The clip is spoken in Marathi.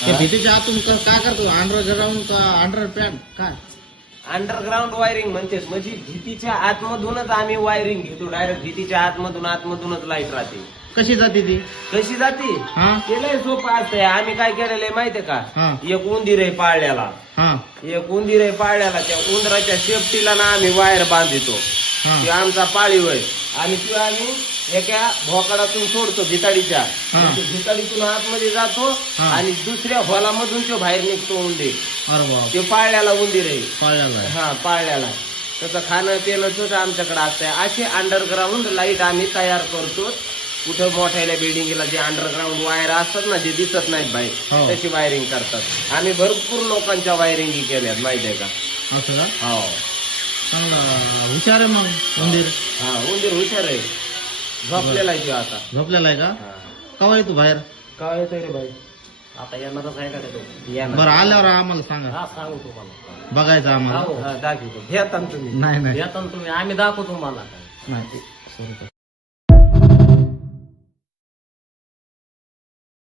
ते भीतीच्या आतून काय करतो? अंडरग्राऊंड का अंडरपॅड काय? अंडरग्राऊंड वायरिंग म्हणतेस, म्हणजे भीतीच्या आतमधूनच आम्ही वायरिंग घेतो डायरेक्ट. भीतीच्या आतमधूनच लाईट राहते. कशी जाते ती? कशी जाते हा ते लय सोपं असतंय. आम्ही काय केलेलं आहे माहितीये का? हा एक उंदीर आहे पाळल्याला, हा एक उंदीर आहे पाळल्याला. त्या उंदराच्या शेपटीला ना आम्ही वायर बांधितो. हा ते आमचा पाळीव आहे. आणि ती आम्ही एका भोकाडातून सोडतो भिताडीच्या. हा. भिताडीतून आतमध्ये जातो हा. आणि दुसऱ्या हॉलामधून तो बाहेर निघतो उंदीर. अरे बाप, ते पाळल्याला उंदीर आहे. पाळल्याला आहे. हा पाळल्याला. त्याचं खाणं पिणं सुद्धा आमच्याकडे असतंय. असे अंडरग्राऊंड लाईट आम्ही तयार करतो. कुठं मोठ्या बिल्डिंगला जे अंडरग्राऊंड वायर असतात ना, जे दिसत नाहीत बाहेर, हो. तशी वायरिंग करतात. आम्ही भरपूर लोकांच्या वायरिंग केल्यात माहितीये का? असं का? हो. चांगला हुशार आहे मग उंदीर. हा उंदीर हुशार आहे. झोपलेला आहे तो आता. झोपलेला आहे का? हा. कवा येतो बाहेर? काय येतोय रे बाई? आता येणारच आहे का ते? बरं आल्यावर आम्हाला सांगा, हा सांगू तुम्हाला. बघायचं आम्हाला. हो. दाखवतो. घेता ना तुम्ही. नाही नाही येता ना तुम्ही, आम्ही दाखवतो तुम्हाला. नाही